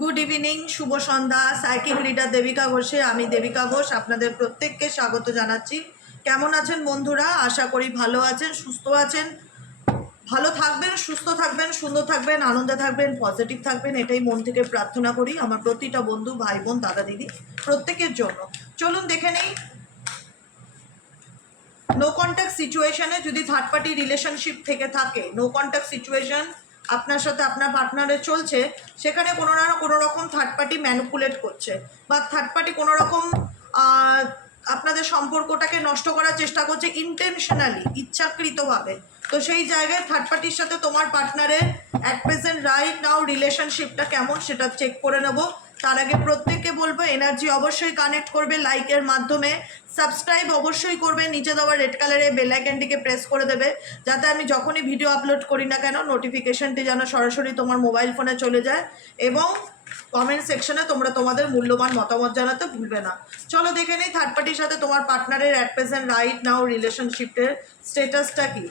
Good evening, শুভ সন্ধ্যা। Psychic reader Devika ঘোষে আমি দেবিকা ঘোষ আপনাদের প্রত্যেককে স্বাগত জানাচ্ছি। কেমন আছেন বন্ধুরা? আশা করি ভালো আছেন, সুস্থ আছেন। ভালো থাকবেন, সুস্থ থাকবেন, সুন্দর থাকবেন, আনন্দে থাকবেন, পজিটিভ থাকবেন, এটাই মন থেকে প্রার্থনা করি আমার প্রতিটা বন্ধু, ভাই বোন, দাদা দিদি প্রত্যেকের জন্য। চলুন দেখে নেই। নো কন্ট্যাক্ট সিচুয়েশনে যদি থার্ড পার্টি রিলেশনশিপ থেকে থাকে, নো কন্ট্যাক্ট সিচুয়েশন আপনার সাথে আপনার পার্টনারের চলছে, সেখানে কোনো না কোনো রকম থার্ড পার্টি ম্যানিপুলেট করছে বা থার্ড পার্টি কোনো রকম আপনাদের সম্পর্কটাকে নষ্ট করার চেষ্টা করছে ইন্টেনশনালি, ইচ্ছাকৃতভাবে। তো সেই জায়গায় থার্ড পার্টির সাথে তোমার পার্টনারের অ্যাট প্রেজেন্ট রাইট নাও রিলেশনশিপটা কেমন সেটা চেক করে নেব। তার আগে প্রত্যেককে বলবো এনার্জি অবশ্যই কানেক্ট করবে লাইকের মাধ্যমে, সাবস্ক্রাইব অবশ্যই করবে, নিচে দেওয়া রেড কালারের বেল আইকনটিকে প্রেস করে দেবে, যাতে আমি যখনই ভিডিও আপলোড করি না কেন নোটিফিকেশনটি যেন সরাসরি তোমার মোবাইল ফোনে চলে যায়। এবং কমেন্ট সেকশনে তোমরা তোমাদের মূল্যবান মতামত জানাতে ভুলবে না। চলো দেখে নেই থার্ড পার্টির সাথে তোমার পার্টনারের অ্যাট প্রেজেন্ট রাইট নাও রিলেশনশিপের স্টেটাসটা কি।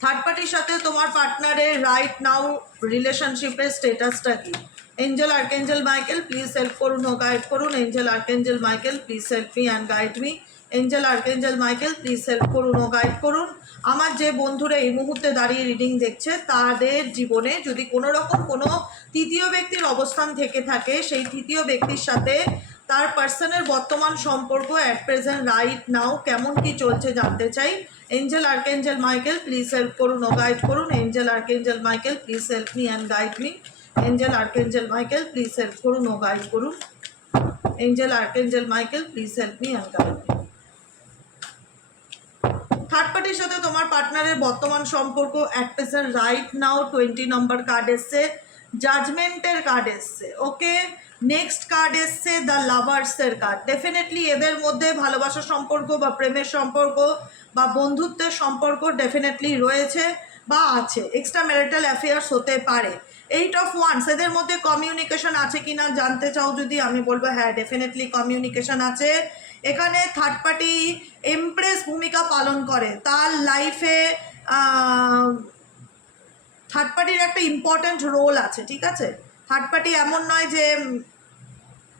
থার্ড পার্টির সাথে তোমার পার্টনারের রাইট নাও রিলেশনশিপের স্টেটাসটা কি। Angel archangel Michael please help করুন ও গাইড করুন। Angel archangel Michael please help me and guide me. Angel archangel Michael please help করুন ও গাইড করুন। আমার যে বন্ধুরা এই মুহূর্তে দাঁড়িয়ে রিডিং দেখছে, তাদের জীবনে যদি কোনো রকম কোনো তৃতীয় ব্যক্তির অবস্থান থেকে থাকে, সেই তৃতীয় ব্যক্তির সাথে তার পার্সনের বর্তমান সম্পর্ক অ্যাট প্রেজেন্ট রাইট নাও কেমন কি চলছে জানতে চাই। Angel archangel Michael please help করুন ও গাইড করুন। Angel archangel Michael please help me and guide me. Angel archangel Michael please help করুন ও গাইড করুন। Angel archangel Michael please help me and guide me. Third পার্টির সাথে তোমার পার্টনারের বর্তমান সম্পর্ক at present right now 20 number card এসছে, জাজমেন্টের কার্ড এসছে। ওকে, নেক্সট কার্ড এসছে দ্য লাভার্সের কার্ড। ডেফিনেটলি এদের মধ্যে ভালোবাসার সম্পর্ক বা প্রেমের সম্পর্ক বা বন্ধুত্বের সম্পর্ক ডেফিনেটলি রয়েছে বা আছে, এক্সট্রা ম্যারিটাল অ্যাফেয়ার্স হতে পারে। 8 অফ ওয়ান্স, এদের মধ্যে কমিউনিকেশন আছে কিনা জানতে চাও যদি, আমি বলবো হ্যাঁ ডেফিনেটলি কমিউনিকেশন আছে। এখানে থার্ড পার্টি এমপ্রেস ভূমিকা পালন করে তার লাইফে, থার্ড পার্টির একটা ইম্পর্ট্যান্ট রোল আছে, ঠিক আছে। থার্ড পার্টি এমন নয় যে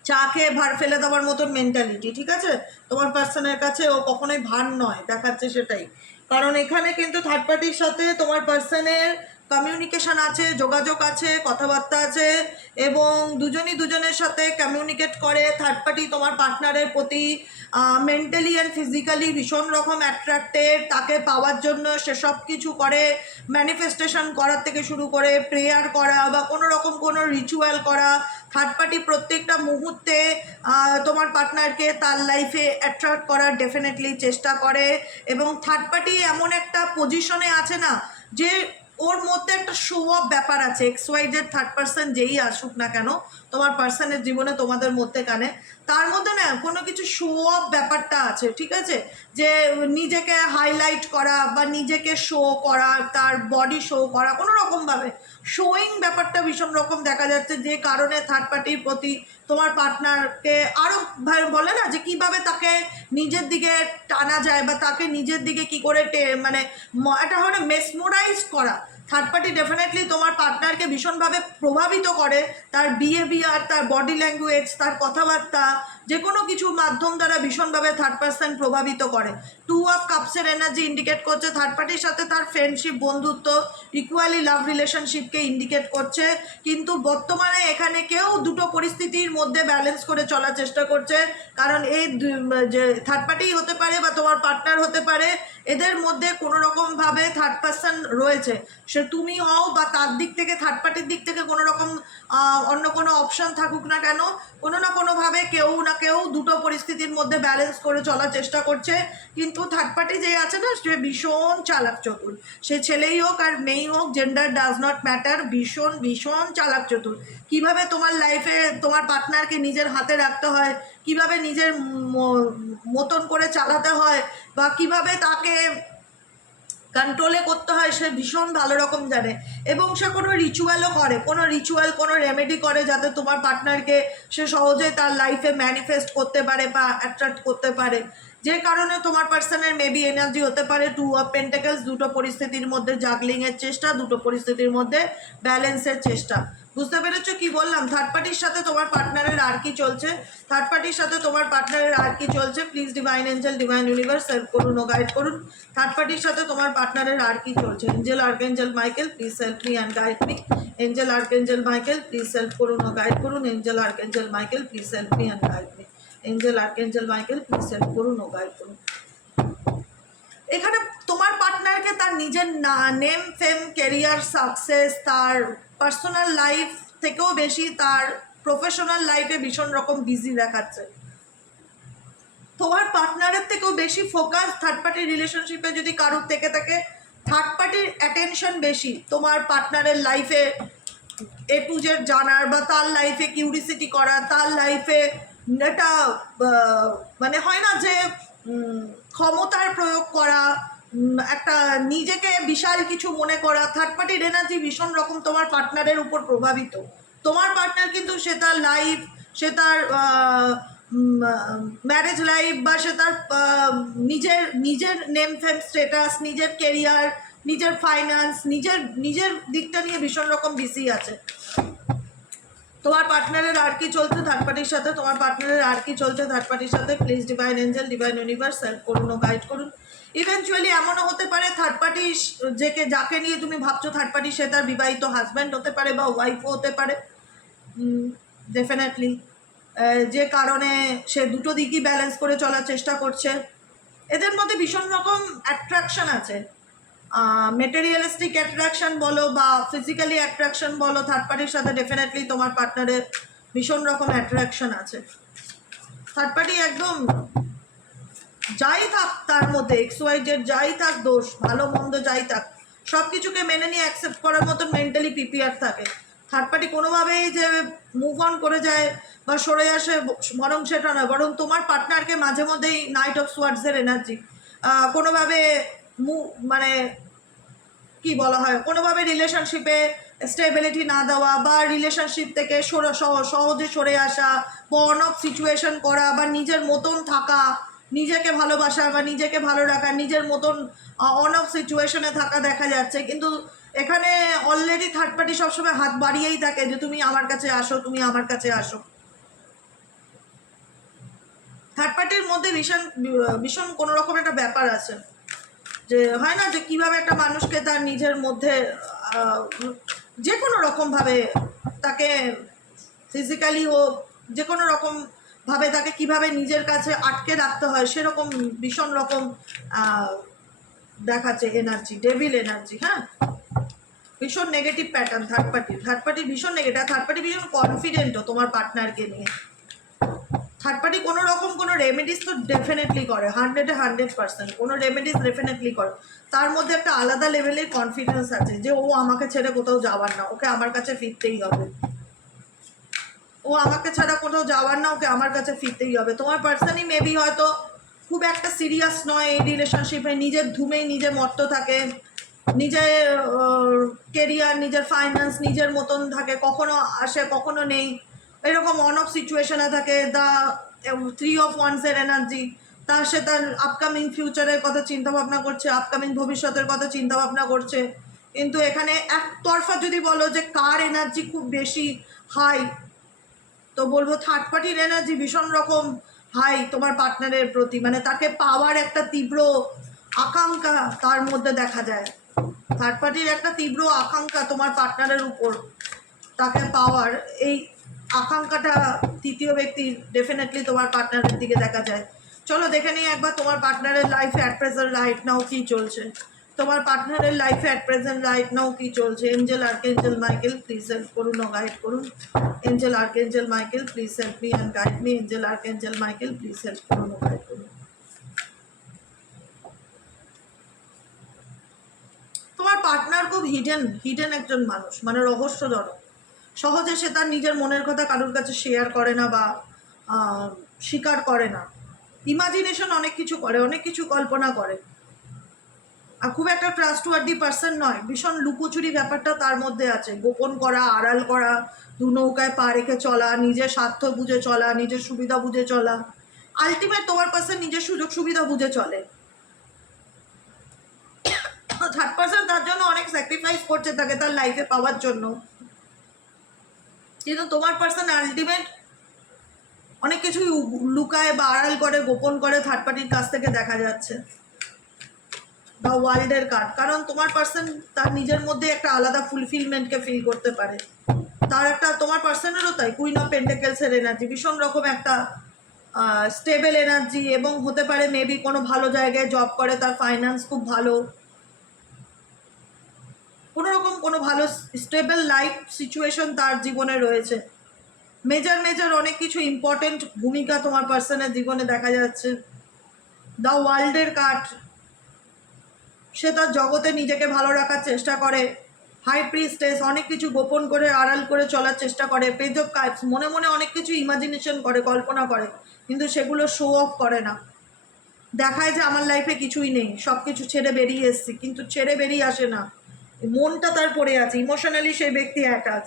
চা খেয়ে ভার ফেলে দেওয়ার মতন মেন্টালিটি, ঠিক আছে। তোমার পার্সনের কাছে ও কখনোই ভার নয় দেখাচ্ছে, সেটাই কারণ এখানে কিন্তু থার্ড পার্টির সাথে তোমার পার্সনের কমিউনিকেশন আছে, যোগাযোগ আছে, কথাবার্তা আছে এবং দুজনই দুজনের সাথে কমিউনিকেট করে। থার্ড পার্টি তোমার পার্টনারের প্রতি মেন্টালি অ্যান্ড ফিজিক্যালি ভীষণ রকম অ্যাট্রাক্টেড, তাকে পাওয়ার জন্য সে সব কিছু করে, ম্যানিফেস্টেশন করার থেকে শুরু করে প্রেয়ার করা বা কোনো রকম কোনো রিচুয়াল করা। থার্ড পার্টি প্রত্যেকটা মুহূর্তে তোমার পার্টনারকে তার লাইফে অ্যাট্রাক্ট করার ডেফিনেটলি চেষ্টা করে এবং থার্ড পার্টি এমন একটা পজিশনে আছে না যে ওর মধ্যে একটা শো অফ ব্যাপার আছে। XYZ থার্ড পার্সন যেই আসুক না কেন তোমার পার্সনের জীবনে, তোমাদের মধ্যেখানে, তার মধ্যে না কোনো কিছু শো অফ ব্যাপারটা আছে, ঠিক আছে। যে নিজেকে হাইলাইট করা বা নিজেকে শো করা, তার বডি শো করা, কোনো রকমভাবে শোয়িং ব্যাপারটা ভীষণ রকম দেখা যাচ্ছে, যে কারণে থার্ড পার্টির প্রতি তোমার পার্টনারকে আরও বলে না যে কীভাবে তাকে নিজের দিকে টানা যায় বা তাকে নিজের দিকে কী করে মানে এটা হলো মেসমোরাইজ করা। থার্ড পার্টি ডেফিনেটলি তোমার পার্টনারকে ভীষণভাবে প্রভাবিত করে, তার বিহেভিয়ার, তার বডি ল্যাঙ্গুয়েজ, তার কথাবার্তা, যে কোনো কিছুর মাধ্যম দ্বারা ভীষণভাবে থার্ড পার্সন প্রভাবিত করে। 2 অফ কাপসের এনার্জি ইন্ডিকেট করছে থার্ড পার্টির সাথে তার ফ্রেন্ডশিপ, বন্ধুত্ব, ইকুয়ালি লাভ রিলেশনশিপকে ইন্ডিকেট করছে। কিন্তু বর্তমানে এখানে কেউ দুটো পরিস্থিতির মধ্যে ব্যালেন্স করে চলার চেষ্টা করছে, কারণ এই যে থার্ড পার্টিই হতে পারে বা তোমার পার্টনার হতে পারে, এদের মধ্যে কোনো রকমভাবে থার্ড পার্সন রয়েছে, সে তুমি হও বা তার দিক থেকে থার্ড পার্টির দিক থেকে কোনো রকম অন্য কোনো অপশান থাকুক না কেন, কোনো না কোনোভাবে কেউ না কেউ দুটো পরিস্থিতির মধ্যে ব্যালেন্স করে চলার চেষ্টা করছে। কিন্তু থার্ড পার্টি যে আছে না, সে ভীষণ চালাক চতুর, সে ছেলেই হোক আর মেয়েই হোক, জেন্ডার ডাজ নট ম্যাটার, ভীষণ ভীষণ চালাক চতুর। কীভাবে তোমার লাইফে তোমার পার্টনারকে নিজের হাতে রাখতে হয়, কিভাবে নিজের মতন করে চালাতে হয় বা কিভাবে তাকে কন্ট্রোলে করতে হয়, সে ভীষণ ভালো রকম জানে। এবং সে কোনো রিচুয়ালও করে, কোনো রিচুয়াল, কোনো রেমেডি করে, যাতে তোমার পার্টনারকে সে সহজে তার লাইফে ম্যানিফেস্ট করতে পারে বা অ্যাট্রাক্ট করতে পারে। যে কারণে তোমার পার্সনের মেবি এনার্জি হতে পারে 2 অফ পেন্টাকেলস, দুটো পরিস্থিতির মধ্যে জাগলিংয়ের চেষ্টা, দুটো পরিস্থিতির মধ্যে ব্যালেন্সের চেষ্টা। বুঝতে পেরেছো কি বললাম? থার্ড পার্টির সাথে তোমার পার্টনারের আর কি চলছে, থার্ড পার্টির সাথে তোমার পার্টনারের আর কি চলছে, please divine angel divine universe help করুন ও গাইড করুন। থার্ড পার্টির সাথে তোমার পার্টনারের আর কি চলছে, angel archangel Michael please help me and guide me. Angel archangel Michael please help করুন ও গাইড করুন। Angel archangel Michael please help me and guide me. Angel archangel Michael please help করুন ও গাইড করুন। এখানে তোমার পার্টনারকে তার নিজের নেম ফেম কেরিয়ার সাকসেস তার পার্সোনাল লাইফ থেকেও বেশি তার প্রফেশনাল লাইফে ভীষণ রকম বিজি দেখাচ্ছে। তোমার পার্টনারের থেকেও বেশি ফোকাস থার্ড পার্টি রিলেশনশিপে যদি কারোর থেকে থাকে, থার্ড পার্টির অ্যাটেনশন বেশি তোমার পার্টনারের লাইফে এ টু জেড জানার, বা তার লাইফে কিউরিসিটি করা, তার লাইফে এটা মানে হয় না যে ক্ষমতার প্রয়োগ করা, একটা নিজেকে বিশাল কিছু মনে করা। থার্ড পার্টির এনার্জি ভীষণ রকম তোমার পার্টনারের উপর প্রভাবিত। তোমার পার্টনার কিন্তু সে তার লাইফ, সে তার ম্যারেজ লাইফ, বা সে তার নিজের নিজের নেম ফেম স্টেটাস, নিজের কেরিয়ার, নিজের ফাইন্যান্স, নিজের দিকটা নিয়ে ভীষণ রকম বিজি আছে। তোমার পার্টনারের আর কি চলছে থার্ড পার্টির সাথে, তোমার পার্টনারের আর কি চলছে থার্ড পার্টির সাথে, please divine angel divine universe help করুন ও গাইড করুন। ইভেনচুয়ালি এমনও হতে পারে থার্ড পার্টি যাকে নিয়ে তুমি ভাবছো থার্ড পার্টি, সে তার বিবাহিত হাজব্যান্ড হতে পারে বা ওয়াইফও হতে পারে। ডেফিনেটলি যে কারণে সে দুটো দিকই ব্যালেন্স করে চলার চেষ্টা করছে। এদের মধ্যে ভীষণ রকম অ্যাট্রাকশন আছে, মেটেরিয়ালিস্টিক অ্যাট্রাকশন বলো বা ফিজিক্যালি অ্যাট্রাকশন বলো, থার্ড পার্টির সাথে ডেফিনেটলি তোমার পার্টনারের ভীষণ রকম অ্যাট্রাকশন আছে। থার্ড পার্টি একদম যাই থাক তার মধ্যে XYZ যাই থাক, দোষ ভালো মন্দ যাই থাক, সব কিছুকে মেনে নিয়ে অ্যাকসেপ্ট করার মতন মেন্টালি প্রিপেয়ার থাকে। থার্ড পার্টি কোনোভাবেই যে মুভ অন করে যায় বা সরে আসে, বরং সেটা নয়, বরং তোমার পার্টনারকে মাঝে মধ্যেই নাইট অফ সোয়ার্ডসের এনার্জি, কোনোভাবে মানে কি বলা হয়, কোনোভাবে রিলেশনশিপে স্টেবিলিটি না দেওয়া, বা রিলেশনশিপ থেকে সহজে সরে আসা, বা অন অফ সিচুয়েশন করা, বা নিজের মতন থাকা, নিজেকে ভালোবাসা বা নিজেকে ভালো রাখা, নিজের মতন অন অফ সিচুয়েশনে থাকা দেখা যাচ্ছে। কিন্তু এখানে অলরেডি থার্ড পার্টি সবসময় হাত বাড়িয়েই থাকে যে তুমি আমার কাছে আসো, তুমি আমার কাছে আসো। থার্ড পার্টির মধ্যে ভীষণ ভীষণ কোনো রকম একটা ব্যাপার আছে, যে হয় না যে কীভাবে একটা মানুষকে তার নিজের মধ্যে যে কোনো রকমভাবে তাকে ফিজিক্যালি হোক, যে কোনো রকমভাবে তাকে কিভাবে নিজের কাছে আটকে রাখতে হয়, সেরকম ভীষণ রকম দেখাচ্ছে এনার্জি, ডেভিল এনার্জি। হ্যাঁ, ভীষণ নেগেটিভ প্যাটার্ন থার্ড পার্টি ভীষণ নেগেটিভ। থার্ড পার্টি ভীষণ কনফিডেন্টও তোমার পার্টনারকে নিয়ে। থার্ড পার্টি কোনো রকম কোনো রেমেডিস তো ডেফিনেটলি করে, 100% কোনো রেমেডিস ডেফিনেটলি করে। তার মধ্যে একটা আলাদা লেভেলের কনফিডেন্স আছে যে ও আমাকে ছেড়ে কোথাও যাওয়ার না, ওকে আমার কাছে ফিরতেই হবে, ও আমাকে ছাড়া কোথাও যাওয়ার না, ওকে আমার কাছে ফিরতেই হবে। তোমার পার্সনই মেবি হয়তো খুব একটা সিরিয়াস নয় এই রিলেশনশিপে, নিজের ধুমেই নিজে মত্ত থাকে, নিজের কেরিয়ার, নিজের ফাইন্যান্স নিজের মতন থাকে, কখনো আসে কখনো নেই, এরকম অন অফ সিচুয়েশনে থাকে। দ্য 3 of Wands এনার্জি, তার সে তার আপকামিং ফিউচারের কথা চিন্তা ভাবনা করছে, আপকামিং ভবিষ্যতের কথা চিন্তা ভাবনা করছে। কিন্তু এখানে একতরফা যদি বলো যে কার এনার্জি খুব বেশি হাই, তো বলবো থার্ড পার্টির এনার্জি ভীষণ রকম হাই তোমার পার্টনারের প্রতি, মানে তাকে পাওয়ার একটা তীব্র আকাঙ্ক্ষা তার মধ্যে দেখা যায়। থার্ড পার্টির একটা তীব্র আকাঙ্ক্ষা তোমার পার্টনারের উপর, তাকে পাওয়ার এই আকাঙ্ক্ষাটা তৃতীয় ব্যক্তি ডেফিনেটলি তোমার পার্টনারের দিকে দেখা যায়। চলো দেখে নিই একবার তোমার পার্টনারের লাইফে অ্যাট প্রেজেন্ট রাইট নাও কী চলছে। তোমার পার্টনারের লাইফে অ্যাট প্রেজেন্ট রাইট নাও কী চলছে। Angel archangel Michael please help করুন ও গাইড করুন। Angel archangel Michael please help me and guide me. Angel archangel Michael please help করুন ও গাইড করুন। তোমার পার্টনার খুব হিডেন একজন মানুষ, মানে রহস্যজনক। সহজে সে তার নিজের মনের কথা কারোর কাছে শেয়ার করে না বা স্বীকার করে না। ইমাজিনেশন অনেক কিছু করে, অনেক কিছু কল্পনা করে, আর খুব একটা ট্রাস্টওয়ার্দি পার্সন নয়। ভীষণ লুকোচুরি ব্যাপারটা তার মধ্যে আছে, গোপন করা, আড়াল করা, দু নৌকায় পা রেখে চলা, নিজের স্বার্থ বুঝে চলা, নিজের সুবিধা বুঝে চলা। আলটিমেট তোমার পার্সন নিজের সুযোগ সুবিধা বুঝে চলে। থার্ড পার্সন তার জন্য অনেক স্যাক্রিফাইস করছে তাকে তার লাইফে পাওয়ার জন্য। কিন্তু তোমার পার্সন আলটিমেট অনেক কিছুই লুকায় বা আড়াল করে, গোপন করে থার্ড পার্টির কাছ থেকে দেখা যাচ্ছে। বা ওয়ার্ল্ডের কার্ড, কারণ তোমার পার্সন তার নিজের মধ্যে একটা আলাদা ফুলফিলমেন্টকে ফিল করতে পারে। তার একটা, তোমার পার্সনেরও তাই, কুইন অফ পেন্টাকেলসের এনার্জি, ভীষণ রকম একটা স্টেবল এনার্জি, এবং হতে পারে মেবি কোনো ভালো জায়গায় জব করে, তার ফাইন্যান্স খুব ভালো, কোনো রকম কোনো ভালো স্টেবল লাইফ সিচুয়েশন তার জীবনে রয়েছে। মেজর অনেক কিছু ইম্পর্টেন্ট ভূমিকা তোমার পার্সনের জীবনে দেখা যাচ্ছে। দ্য ওয়ার্ল্ডের কার্ড, সে তার জগতে নিজেকে ভালো রাখার চেষ্টা করে। হাই প্রিস্টেস, অনেক কিছু গোপন করে আড়াল করে চলার চেষ্টা করে। পেজ অফ কাপস, মনে মনে অনেক কিছু ইমাজিনেশন করে, কল্পনা করে, কিন্তু সেগুলো শো অফ করে না। দেখায় যে আমার লাইফে কিছুই নেই, সব কিছু ছেড়ে বেরিয়ে এসছি, কিন্তু ছেড়ে বেরিয়ে আসে না, মনটা তার পড়ে আছে। ইমোশনালি সেই ব্যক্তি অ্যাটাচ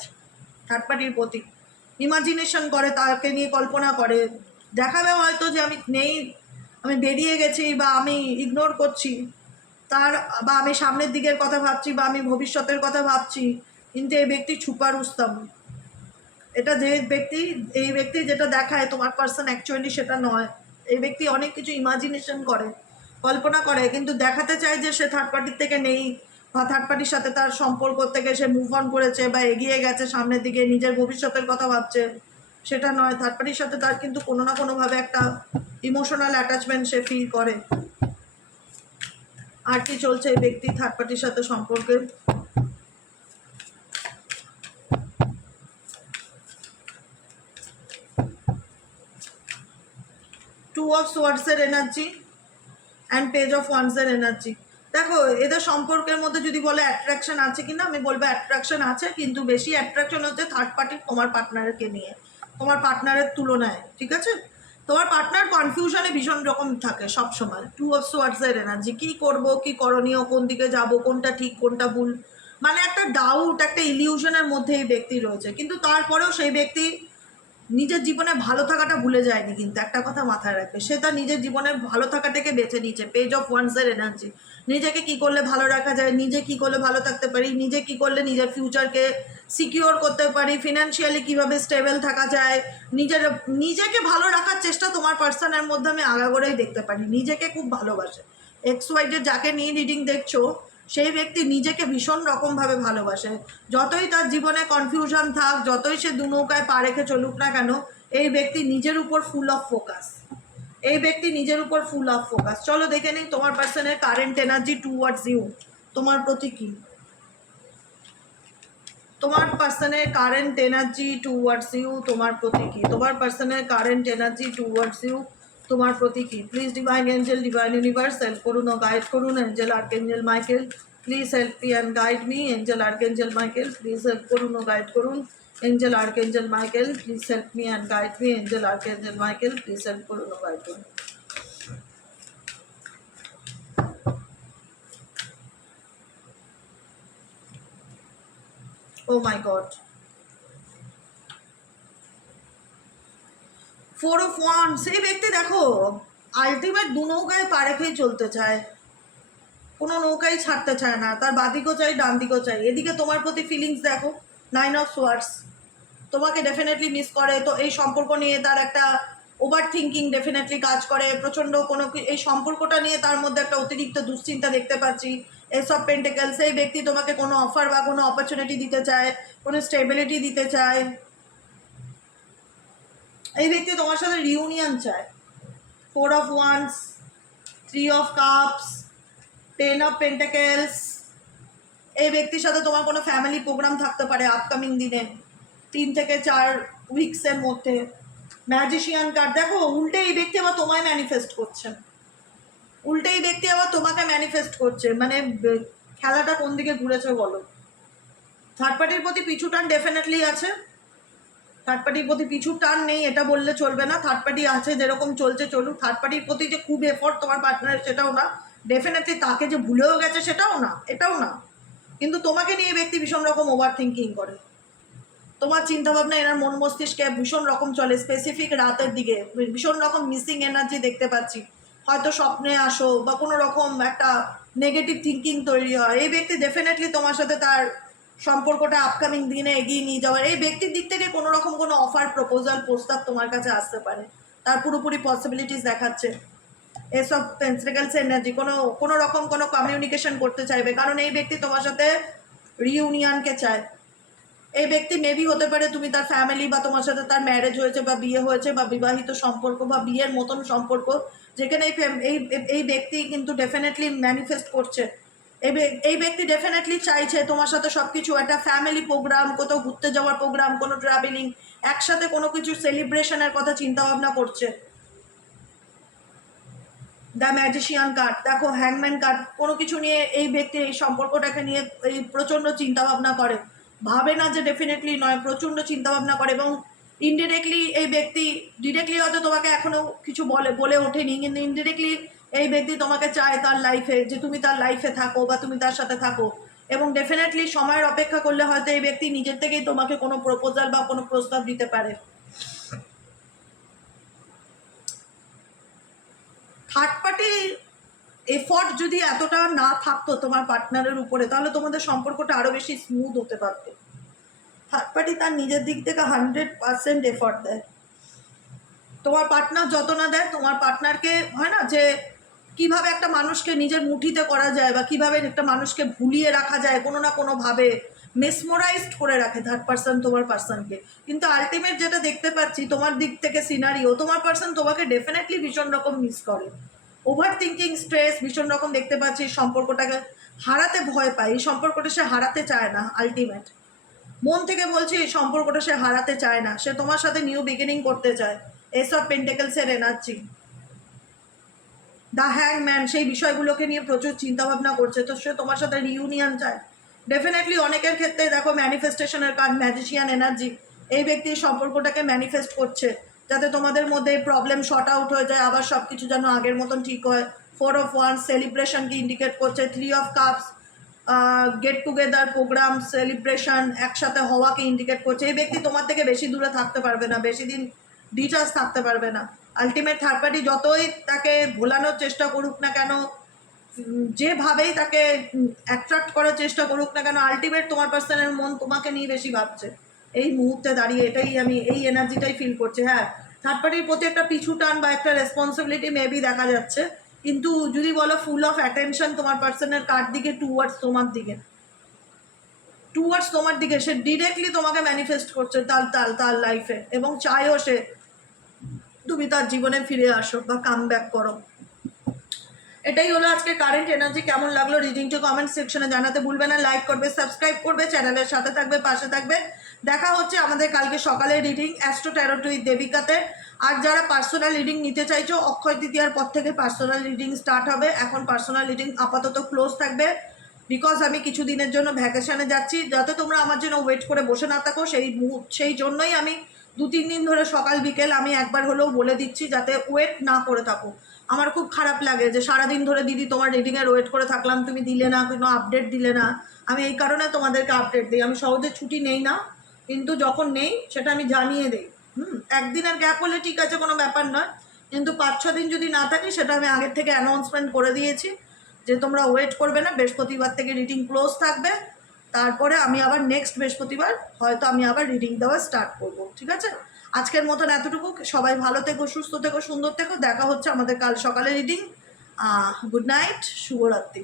থার্ড পার্টির প্রতি, ইমাজিনেশন করে, তাকে নিয়ে কল্পনা করে। দেখাবে হয়তো যে আমি নেই, আমি বেরিয়ে গেছি, বা আমি ইগনোর করছি তার, বা আমি সামনের দিকের কথা ভাবছি, বা আমি ভবিষ্যতের কথা ভাবছি, কিন্তু এই ব্যক্তি ছুপা রুস্তম। এটা যে ব্যক্তি, এই ব্যক্তি যেটা দেখায় তোমার পার্সন অ্যাকচুয়ালি সেটা নয়। এই ব্যক্তি অনেক কিছু ইমাজিনেশন করে, কল্পনা করে, কিন্তু দেখাতে চায় যে সে থার্ড পার্টির থেকে নেই, বা থার্ড পার্টির সাথে তার সম্পর্ক থেকে সে মুভ অন করেছে বা এগিয়ে গেছে সামনের দিকে, নিজের ভবিষ্যতের কথা ভাবছে। সেটা নয়, থার্ড পার্টির সাথে তার কিন্তু কোনো না কোনোভাবে একটা ইমোশনাল অ্যাটাচমেন্ট সে ফিল করে। আর কি চলছে এই ব্যক্তি থার্ড পার্টির সাথে সম্পর্কে? টু অফ সোয়ার্ডসের এনার্জি অ্যান্ড পেজ অফ ওয়ান্সের এনার্জি। দেখো, এদের সম্পর্কের মধ্যে যদি বলে অ্যাট্রাকশন আছে কিনা, আমি বলবো অ্যাট্রাকশন আছে, কিন্তু বেশি অ্যাট্রাকশন হচ্ছে থার্ড পার্টির তোমার পার্টনারকে নিয়ে, তোমার পার্টনারের তুলনায়। ঠিক আছে, তোমার পার্টনার কনফিউশনে ভীষণ রকম থাকে সব সময়। টু অফ সোয়ার্ডসের এনার্জি, কি করব, কি করণীয়, কোন দিকে যাব, কোনটা ঠিক কোনটা ভুল, মানে একটা ডাউট, একটা ইলিউশনের মধ্যে এই ব্যক্তি রয়েছে। কিন্তু তারপরেও সেই ব্যক্তি নিজের জীবনে ভালো থাকাটা ভুলে যায়নি, কিন্তু একটা কথা মাথায় রাখবে, সে তার নিজের জীবনের ভালো থাকাটাকে বেছে নিচ্ছে। পেজ অফ ওয়ান্সের এনার্জি, নিজেকে কি করলে ভালো রাখা যায়, নিজে কি করলে ভালো থাকতে পারি, নিজে কি করলে নিজের ফিউচারকে সিকিওর করতে পারি, ফিনান্সিয়ালি কিভাবে স্টেবল থাকা যায়, নিজেকে ভালো রাখার চেষ্টা তোমার পার্সনের মধ্যে আমি আগাগোড়াই দেখতে পারি। নিজেকে খুব ভালোবাসে। এক্স ওয়াইডের যাকে নিয়ে রিডিং দেখছো, সেই ব্যক্তি নিজেকে ভীষণ রকমভাবে ভালোবাসে। যতই তার জীবনে কনফিউশন থাক, যতই সে দু নৌকায় পা রেখে চলুক না কেন, এই ব্যক্তি নিজের উপর ফুল অফ ফোকাস। এই ব্যক্তি নিজের উপর ফুল অফ ফোকাস। চলো দেখে নিই তোমার পার্সনের কারেন্ট এনার্জি টুয়ার্ডস ইউ, তোমার প্রতি কি। তোমার পার্সনের কারেন্ট এনার্জি টুয়ার্ডস ইউ, তোমার প্রতি কি। তোমার পার্সনের কারেন্ট এনার্জি টুয়ার্ডস ইউ, তোমার প্রতি কি। Please divine angel, divine universe help করুন ও গাইড করুন। Angel archangel Michael please help me and guide me. Angel archangel Michael please help করুন ও গাইড করুন। Angel archangel Michael please help me and guide me. Angel archangel Michael please help করুন ও guide করুন। Oh my god, four of ওয়ান। সেই ব্যক্তি দেখো আলটিমেট দু নৌকায় পা রেখেই চলতে চায়, কোনো নৌকাই ছাড়তে চায় না, তার বাদিকও চাই ডান দিকও চাই। এদিকে তোমার প্রতি ফিলিংস দেখো, নাইন অফ সোয়ার্ডস, তোমাকে ডেফিনেটলি মিস করে। তো এই সম্পর্ক নিয়ে তার একটা ওভার থিঙ্কিং ডেফিনেটলি কাজ করে, প্রচণ্ড কোনো এই সম্পর্কটা নিয়ে তার মধ্যে একটা অতিরিক্ত দুশ্চিন্তা দেখতে পাচ্ছি। এস অফ পেন্টিকেলস, সেই ব্যক্তি তোমাকে কোনো অফার বা কোনো অপরচুনিটি দিতে চায়, কোনো স্টেবিলিটি দিতে চায়। এই ব্যক্তি তোমার সাথে রিউনিয়ন চায়। Four of wands, three of cups, ten of pentacles. এই ব্যক্তির সাথে তোমার কোনো ফ্যামিলি প্রোগ্রাম থাকতে পারে আপকামিং দিনে, 3 থেকে 4 উইকসের মধ্যে। ম্যাজিশিয়ান কার্ড, দেখো উল্টে এই ব্যক্তি আবার তোমায় ম্যানিফেস্ট করছে, উল্টে এই ব্যক্তি আবার তোমাকে ম্যানিফেস্ট করছে। মানে খেলাটা কোন দিকে ঘুরেছে বলো। থার্ড পার্টির প্রতি পিছু টান ডেফিনেটলি আছে, থার্ড পার্টির প্রতি পিছু টান নেই এটা বললে চলবে না। থার্ড পার্টি আছে, যেরকম চলছে চলুক। থার্ড পার্টির প্রতি যে খুব এফোর্ট তোমার পার্টনারের সেটাও না, ডেফিনেটলি তাকে যে ভুলেও গেছে সেটাও না, এটাও না। কিন্তু তোমাকে নিয়ে ব্যক্তি ভীষণ রকম ওভার থিঙ্কিং করে, তোমার চিন্তাভাবনা এনার মন মস্তিষ্কে ভীষণ রকম চলে। স্পেসিফিক রাতের দিকে ভীষণ রকম মিসিং এনার্জি দেখতে পাচ্ছি, হয়তো স্বপ্নে আসো বা কোনো রকম একটা নেগেটিভ থিঙ্কিং তৈরি হয়। এই ব্যক্তি ডেফিনেটলি তোমার সাথে তার সম্পর্কটা আপকামিং দিনে এগিয়ে নিয়ে যাওয়ার, এই ব্যক্তির দিক থেকে কোনো রকম কোনো অফার, প্রপোজাল, প্রস্তাব তোমার কাছে আসতে পারে, তার পুরোপুরি পসিবিলিটিস দেখাচ্ছে। এসব পেন্সিলস এনার্জি কোনো রকম কোনো কমিউনিকেশন করতে চাইবে, কারণ এই ব্যক্তি তোমার সাথে রিইউনিয়নকে চায়। এই ব্যক্তি মেবি হতে পারে তুমি তার ফ্যামিলি, বা তোমার সাথে তার ম্যারেজ হয়েছে বা বিয়ে হয়েছে, বা বিবাহিত সম্পর্ক বা বিয়ের মতন সম্পর্ক, যেখানে এই ব্যক্তি কিন্তু ডেফিনেটলি ম্যানিফেস্ট করছে। এই ব্যক্তি ডেফিনেটলি চাইছে তোমার সাথে সব কিছু, একটা ফ্যামিলি প্রোগ্রাম, কোথাও ঘুরতে যাওয়ার প্রোগ্রাম, কোনো ট্রাভেলিং, একসাথে কোনো কিছু সেলিব্রেশনের কথা চিন্তা ভাবনা করছে। দ্য ম্যাজিশিয়ান কার্ড দেখো, হ্যাংম্যান কার্ড, কোনো কিছু নিয়ে এই ব্যক্তি এই সম্পর্কটাকে নিয়ে এই প্রচণ্ড চিন্তাভাবনা করে, ভাবে না যে ডেফিনেটলি নয়, প্রচণ্ড চিন্তাভাবনা করে। এবং ইনডিরেক্টলি এই ব্যক্তি, ডিরেক্টলি হয়তো তোমাকে এখনও কিছু বলে ওঠেনি, কিন্তু ইনডিরেক্টলি এই ব্যক্তি তোমাকে চায় তার লাইফে, যে তুমি তার লাইফে থাকো বা তুমি তার সাথে থাকো। এবং ডেফিনেটলি সময়ের অপেক্ষা করলে হয়তো এই ব্যক্তি নিজের থেকেই তোমাকে কোনো প্রপোজাল বা কোনো প্রস্তাব দিতে পারে। থার্ড পার্টি এফর্ট যদি এতটা না থাকতো তোমার পার্টনারের উপরে, তাহলে তোমাদের সম্পর্কটা আরও বেশি স্মুথ হতে পারতো। থার্ড পার্টি তার নিজের দিক থেকে 100% এফর্ট দেয়। তোমার পার্টনার যত না দেয়, তোমার পার্টনারকে হয় না যে কিভাবে একটা মানুষকে নিজের মুঠিতে করা যায়, বা কিভাবে একটা মানুষকে ভুলিয়ে রাখা যায়, কোনো না কোনোভাবে মেসমোরাইজড করে রাখে থার্ড পার্সন তোমার পার্সনকে। কিন্তু আলটিমেট যেটা দেখতে পাচ্ছি তোমার দিক থেকে সিনারিও, তোমার পার্সন তোমাকে ডেফিনেটলি ভীষণ রকম মিস করে। ওভার থিঙ্কিং, স্ট্রেস ভীষণ রকম দেখতে পাচ্ছি, সম্পর্কটাকে হারাতে ভয় পায়, এই সম্পর্কটা সে হারাতে চায় না। আলটিমেট মন থেকে বলছি, এই সম্পর্কটা সে হারাতে চায় না, সে তোমার সাথে নিউ বিগিনিং করতে চায়। এসব পেন্টেকলসের এনার্জি, দ্য হ্যাংম্যান, সেই বিষয়গুলোকে নিয়ে প্রচুর চিন্তাভাবনা করছে, তো সে তোমার সাথে রিউনিয়ন চায়। ডেফিনেটলি অনেকের ক্ষেত্রে দেখো ম্যানিফেস্টেশনের কার্ড, ম্যাজিশিয়ান এনার্জি, এই ব্যক্তির সম্পর্কটাকে ম্যানিফেস্ট করছে যাতে তোমাদের মধ্যে প্রবলেম শর্ট আউট হয়ে যায়, আবার সব কিছু যেন আগের মতন ঠিক হয়। 4 of Wands সেলিব্রেশনকে ইন্ডিকেট করছে। 3 of Cups get together, programme, celebration, একসাথে হওয়াকে ইন্ডিকেট করছে। এই ব্যক্তি তোমার থেকে বেশি দূরে থাকতে পারবে না, বেশি দিন ডিটাচ থাকতে পারবে না। আলটিমেট থার্ড পার্টি যতই তাকে ভোলানোর চেষ্টা করুক না কেন, যেভাবেই তাকে অ্যাট্রাক্ট করার চেষ্টা করুক না কেন, আলটিমেট তোমার পার্সনের মন তোমাকে নিয়ে বেশি ভাবছে এই মুহূর্তে দাঁড়িয়ে। আমি এই এনার্জিটাই ফিল করছি। হ্যাঁ, থার্ড পার্টির প্রতি একটা পিছু টান বা একটা রেসপন্সিবিলিটি মেবি দেখা যাচ্ছে, কিন্তু যদি বলো ফুল অফ অ্যাটেনশন তোমার পার্সনের কার দিকে, টুয়ার্ডস তোমার দিকে সে ডিরেক্টলি তোমাকে ম্যানিফেস্ট করছে তার লাইফে, এবং চায়ও সে তুমি তার জীবনে ফিরে আসো বা কাম ব্যাক করো। এটাই হলো আজকে কারেন্ট এনার্জি। কেমন লাগলো রিডিংটা কমেন্ট সেকশনে জানাতে ভুলবে না। লাইক করবে, সাবস্ক্রাইব করবে, চ্যানেলের সাথে থাকবে, পাশে থাকবে। দেখা হচ্ছে আমাদের কালকে সকালে রিডিং অ্যাস্ট্রো ট্যারোট উইথ দেবিকাতে। আর যারা পার্সোনাল রিডিং নিতে চাইছো, অক্ষয় তৃতীয়ার পর থেকে পার্সোনাল রিডিং স্টার্ট হবে। এখন পার্সোনাল রিডিং আপাতত ক্লোজ থাকবে, বিকজ আমি কিছু দিনের জন্য ভ্যাকেশনে যাচ্ছি। যাতে তোমরা আমার জন্য ওয়েট করে বসে না থাকো, সেই জন্যই আমি 2-3 দিন ধরে সকাল বিকেল আমি একবার হলেও বলে দিচ্ছি, যাতে ওয়েট না করে থাকো। আমার খুব খারাপ লাগে যে সারাদিন ধরে দিদি তোমার রিডিংয়ের ওয়েট করে থাকলাম, তুমি দিলে না, কোনো আপডেট দিলে না। আমি এই কারণে তোমাদেরকে আপডেট দিই। আমি সহজে ছুটি নেই না, কিন্তু যখন নেই সেটা আমি জানিয়ে দিই। একদিনের গ্যাপ হলে ঠিক আছে, কোনো ব্যাপার নয়, কিন্তু 5-6 দিন যদি না থাকি সেটা আমি আগের থেকে অ্যানাউন্সমেন্ট করে দিয়েছি যে তোমরা ওয়েট করবে না। বৃহস্পতিবার থেকে রিডিং ক্লোজ থাকবে, তারপরে আমি আবার নেক্সট বৃহস্পতিবার হয়তো আমি আবার রিডিং দেওয়া স্টার্ট করব। ঠিক আছে, আজকের মতন এতটুকু। সবাই ভালো থেকো, সুস্থ থেকো, সুন্দর থেকো। দেখা হচ্ছে আমাদের কাল সকালে রিডিং। গুড নাইট, শুভরাত্রি।